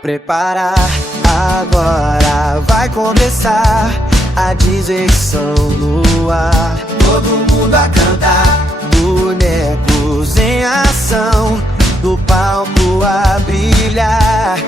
Prepara, agora vai começar a diversão no ar. Todo mundo a cantar, bonecos em ação, do palco a brilhar.